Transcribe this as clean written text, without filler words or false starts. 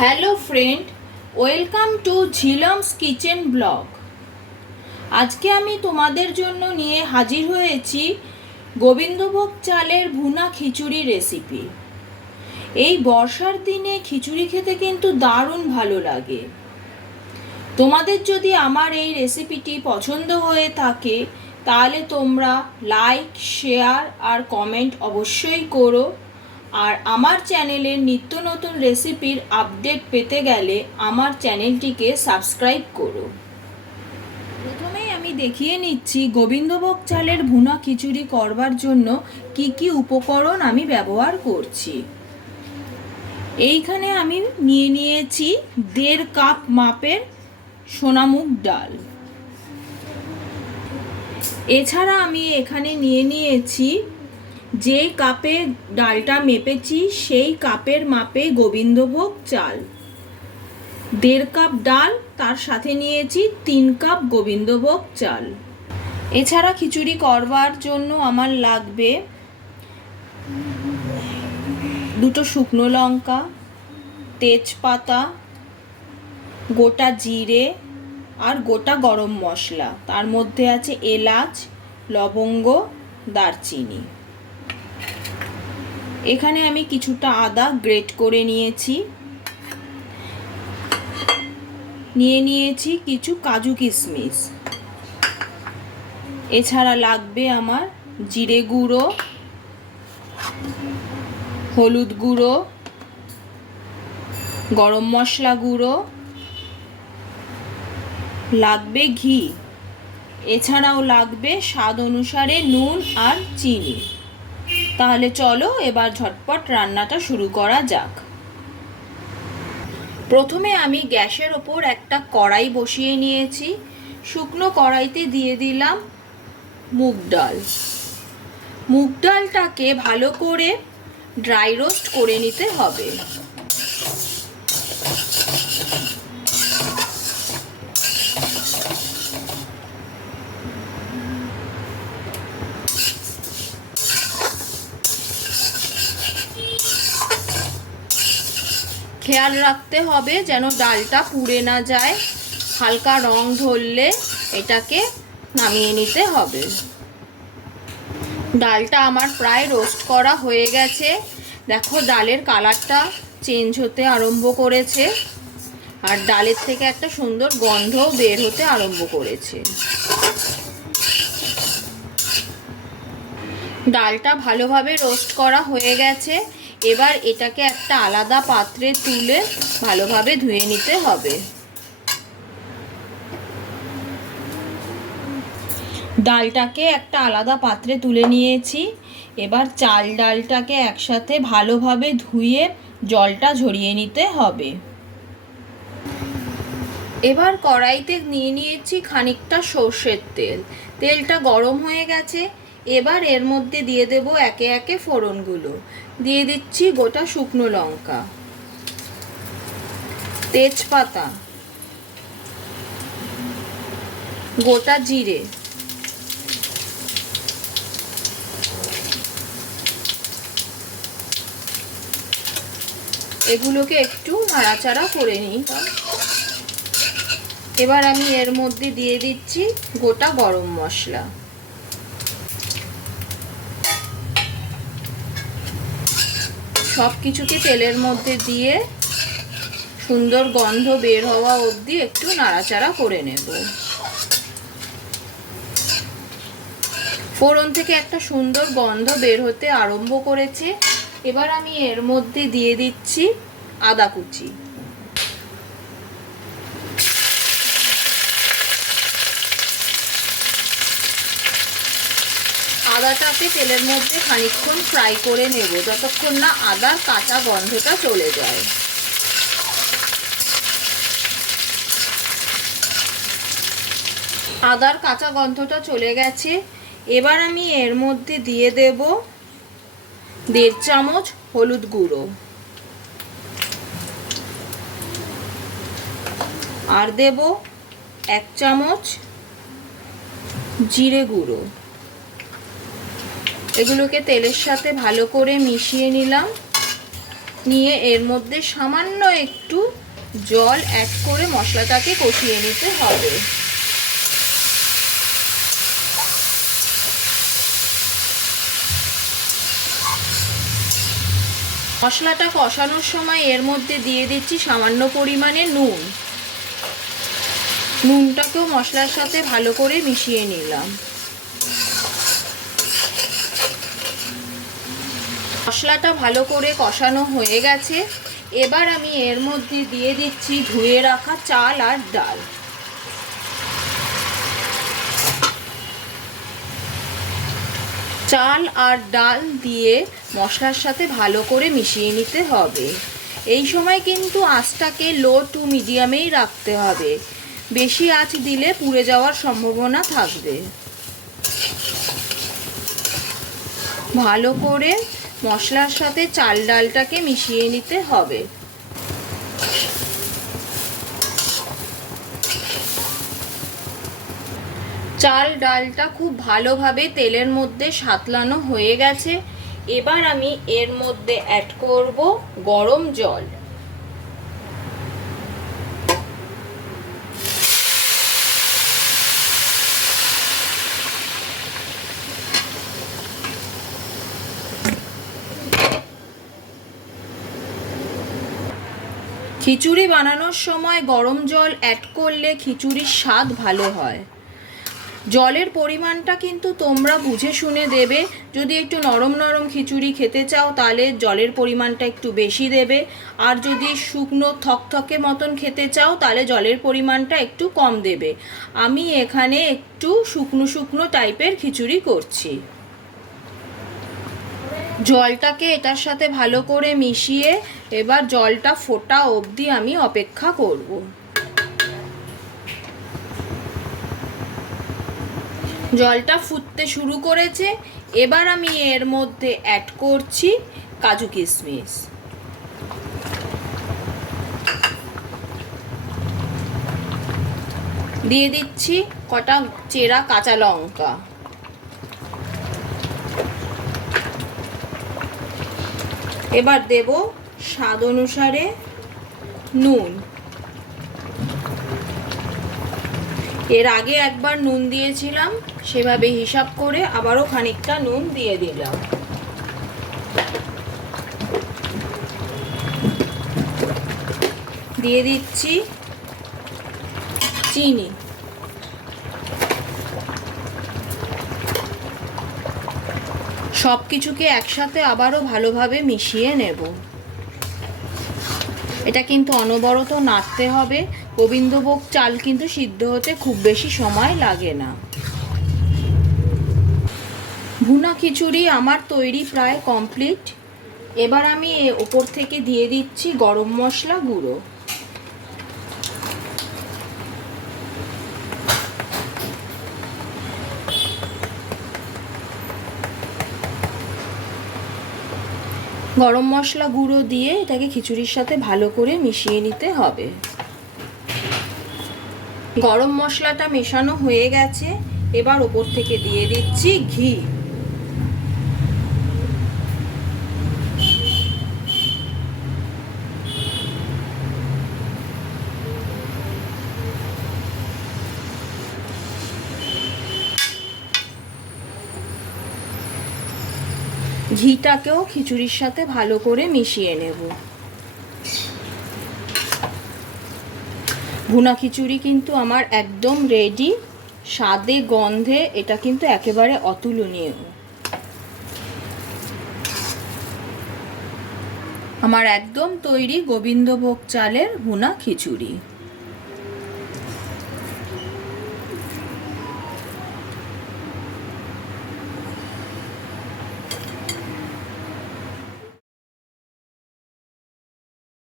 Hello friend, welcome to Jhilam's kitchen blog. আজকে আমি তোমাদের জন্য নিয়ে হাজির হয়েছি গোবিন্দভোগ চালের ভুনা খিচুড়ি রেসিপি। এই বর্ষার দিনে খিচুড়ি খেতে কিন্তু দারুণ ভালো লাগে। তোমাদের যদি আমার এই রেসিপিটি পছন্দ হয়ে থাকে তাহলে তোমরা লাইক, শেয়ার আর কমেন্ট অবশ্যই করো। আর আমার চ্যানেলের নিত্য নতুন রেসিপির আপডেট পেতে গেলে আমার চ্যানেলটিকে সাবস্ক্রাইব করো। প্রথমেই আমি দেখিয়ে নিচ্ছি গোবিন্দভোগ চালের ভুনা খিচুড়ি করবার জন্য কি কি উপকরণ আমি ব্যবহার করছি। এইখানে আমি নিয়েছি 1.5 কাপ মাপের সোনামুগ ডাল। এছাড়া আমি এখানে নিয়েছি যে কাপে ডালটা মেপেছি সেই কাপের মাপে গোবিন্দভোগ চাল। 1.5 কাপ ডাল, তার সাথে নিয়েছি 3 কাপ গোবিন্দভোগ চাল। এছাড়া খিচুড়ি করবার জন্য আমার লাগবে 2 শুকনো লঙ্কা, তেজপাতা, গোটা জিরে আর গোটা গরম মশলা। তার মধ্যে আছে এলাচ, লবঙ্গ, দারচিনি। এখানে আমি কিছুটা আদা গ্রেট করে নিয়েছি কিছু কাজু কিশমিশ। এছাড়া লাগবে আমার জিরে গুঁড়ো, হলুদ গুঁড়ো, গরম মশলা গুঁড়ো, লাগবে ঘি। এছাড়াও লাগবে স্বাদ অনুসারে নুন আর চিনি। তাহলে চলো এবার ঝটপট রান্নাটা শুরু করা যাক। প্রথমে আমি গ্যাসের ওপর একটা কড়াই বসিয়ে নিয়েছি। শুকনো কড়াইতে দিয়ে দিলাম মুগ ডাল। মুগ ডালটাকে ভালো করে ড্রাই রোস্ট করে নিতে হবে। খেয়াল রাখতে হবে যেন ডালটা পুড়ে না যায়। হালকা রং ধরলে এটাকে নামিয়ে নিতে হবে। ডালটা আমার প্রায় রোস্ট করা হয়ে গেছে। দেখো ডালের কালারটা চেঞ্জ হতে আরম্ভ করেছে আর ডালের থেকে একটা সুন্দর গন্ধও বের হতে আরম্ভ করেছে। ডালটা ভালোভাবে রোস্ট করা হয়ে গেছে। এবার এটাকে একটা আলাদা পাত্রে তুলে ভালোভাবে ধুয়ে নিতে হবে। ডালটাকে একটা আলাদা পাত্রে তুলে নিয়েছি। এবার চাল ডালটাকে একসাথে ভালোভাবে ধুয়ে জলটা ঝরিয়ে নিতে হবে। এবার কড়াইতে নিয়েছি খানিকটা সর্ষের তেল। তেলটা গরম হয়ে গেছে। এবার এর মধ্যে দিয়ে দেব একে একে ফোড়নগুলো। দিয়ে দিচ্ছি গোটা শুকনো লঙ্কা, তেজপাতা, গোটা জিরে, এগুলোকে একটু নাড়াচাড়া করে নিই। এবার আমি এর মধ্যে দিয়ে দিচ্ছি গোটা গরম মশলা। সব কিছুকে তেলের মধ্যে দিয়ে সুন্দর গন্ধ বের হওয়া অবধি একটু নাড়াচাড়া করে নেব। ফোড়ন থেকে একটা সুন্দর গন্ধ বের হতে আরম্ভ করেছে। এবার আমি এর মধ্যে দিয়ে দিচ্ছি আদা কুচি। আদাটাকে তেলের মধ্যে খানিকক্ষণ ফ্রাই করে নেব, যতক্ষণ না আদার কাঁচা গন্ধটা চলে যায়। আদার কাঁচা গন্ধটা চলে গেছে। এবার আমি এর মধ্যে দিয়ে দেব 1.5 চামচ হলুদ গুঁড়ো আর দেব 1 চামচ জিরে গুঁড়ো। এগুলোকে তেলের সাথে ভালো করে মিশিয়ে নিলাম। নিয়ে এর মধ্যে সামান্য একটু জল অ্যাড করে মশলাটাকে কষিয়ে নিতে হবে। মশলাটা কষানোর সময় এর মধ্যে দিয়ে দিচ্ছি সামান্য পরিমাণে নুন। নুনটাকেও মশলার সাথে ভালো করে মিশিয়ে নিলাম। মশলাটা ভালো করে কষানো হয়ে গেছে। এবার আমি এর মধ্যে দিয়ে দিচ্ছি ধুয়ে রাখা চাল আর ডাল। চাল আর ডাল দিয়ে মশলার সাথে ভালো করে মিশিয়ে নিতে হবে। এই সময় কিন্তু আঁচটাকে লো টু মিডিয়ামেই রাখতে হবে, বেশি আঁচ দিলে পুড়ে যাওয়ার সম্ভাবনা থাকবে। ভালো করে মশলার সাথে চাল ডালটাকে মিশিয়ে নিতে হবে। চাল ডালটা খুব ভালোভাবে তেলের মধ্যে সাঁতলানো হয়ে গেছে। এবার আমি এর মধ্যে অ্যাড করব গরম জল। খিচুড়ি বানানোর সময় গরম জল অ্যাড করলে খিচুড়ির স্বাদ ভালো হয়। জলের পরিমাণটা কিন্তু তোমরা বুঝে শুনে দেবে। যদি একটু নরম নরম খিচুড়ি খেতে চাও তাহলে জলের পরিমাণটা একটু বেশি দেবে, আর যদি শুকনো থকথকে মতন খেতে চাও তাহলে জলের পরিমাণটা একটু কম দেবে। আমি এখানে একটু শুকনো শুকনো টাইপের খিচুড়ি করছি। জলটাকে এটার সাথে ভালো করে মিশিয়ে এবার জলটা ফোটা অবধি আমি অপেক্ষা করব। জলটা ফুটতে শুরু করেছে। এবার আমি এর মধ্যে অ্যাড করছি কাজু কিশমিশ। দিয়ে দিচ্ছি কটা চেরা কাঁচা লঙ্কা। এবার দেব স্বাদ অনুসারে নুন। এর আগে একবার নুন দিয়েছিলাম, সেভাবে হিসাব করে আবারও খানিকটা নুন দিয়ে দিলাম। দিয়ে দিচ্ছি চিনি। সব কিছুকে একসাথে আবারও ভালোভাবে মিশিয়ে নেব। এটা কিন্তু অনবরত নাড়তে হবে। গোবিন্দভোগ চাল কিন্তু সিদ্ধ হতে খুব বেশি সময় লাগে না। ভুনা খিচুড়ি আমার তৈরি প্রায় কমপ্লিট। এবার আমি ওপর থেকে দিয়ে দিচ্ছি গরম মশলা গুঁড়ো। গরম মশলা গুঁড়ো দিয়ে এটাকে খিচুড়ির সাথে ভালো করে মিশিয়ে নিতে হবে। গরম মশলাটা মেশানো হয়ে গেছে। এবার ওপর থেকে দিয়ে দিচ্ছি ঘি। ঘিটাকেও খিচুড়ির সাথে ভালো করে মিশিয়ে নেব। ভুনা খিচুড়ি কিন্তু আমার একদম রেডি। স্বাদে গন্ধে এটা কিন্তু একেবারে অতুলনীয়। আমার একদম তৈরি গোবিন্দভোগ চালের ভুনা খিচুড়ি।